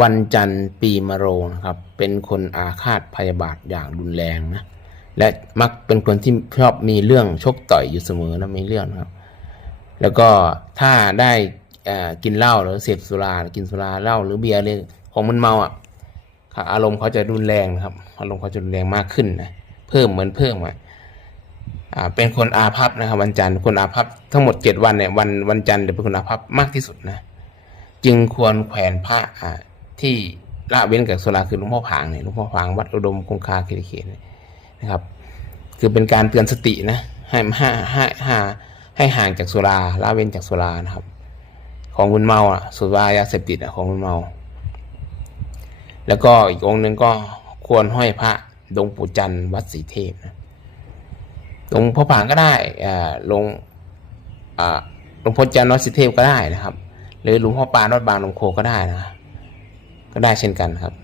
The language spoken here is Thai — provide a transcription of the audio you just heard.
วันจันทร์ปีมะโรงนะครับเป็นคนอาฆาตพยาบาทอย่างรุนแรงนะและมักเป็นคนที่ชอบมีเรื่องชกต่อยอยู่เสมอนะมีเรื่องนะครับแล้วก็ถ้าได้กินเหล้าหรือเสพสุรากินสุราเหล้าหรือเบียร์เลยของมึนเมาอารมณ์เขาจะรุนแรงนะครับอารมณ์เขาจะรุนแรงมากขึ้นนะเพิ่มเป็นคนอาภัพนะครับวันจันทร์คนอาภัพทั้งหมด7 วันเนี่ยวันจันทร์จะเป็นคนอาภัพมากที่สุดนะจึงควรแขวนพระที่ละเว้นกับสุราคือหลวงพ่อผางเนี่ยหลวงพ่อผางวัดอุดมคงคาเขตนะครับคือเป็นการเตือนสตินะให้ห่างจากสุราละเว้นจากสุรานะครับของมึนเมาสุรายาเสพติดของมึนเมาแล้วก็อีกองค์หนึ่งก็ควรห้อยพระดงปู่จันทร์วัดศรีเทพนะหลวงพ่อผางก็ได้หลวงพ่อจันทร์วัดศรีเทพก็ได้นะครับหรือหลวงพ่อปานวัดบางนมโคก็ได้นะก็ได้เช่นกันครับ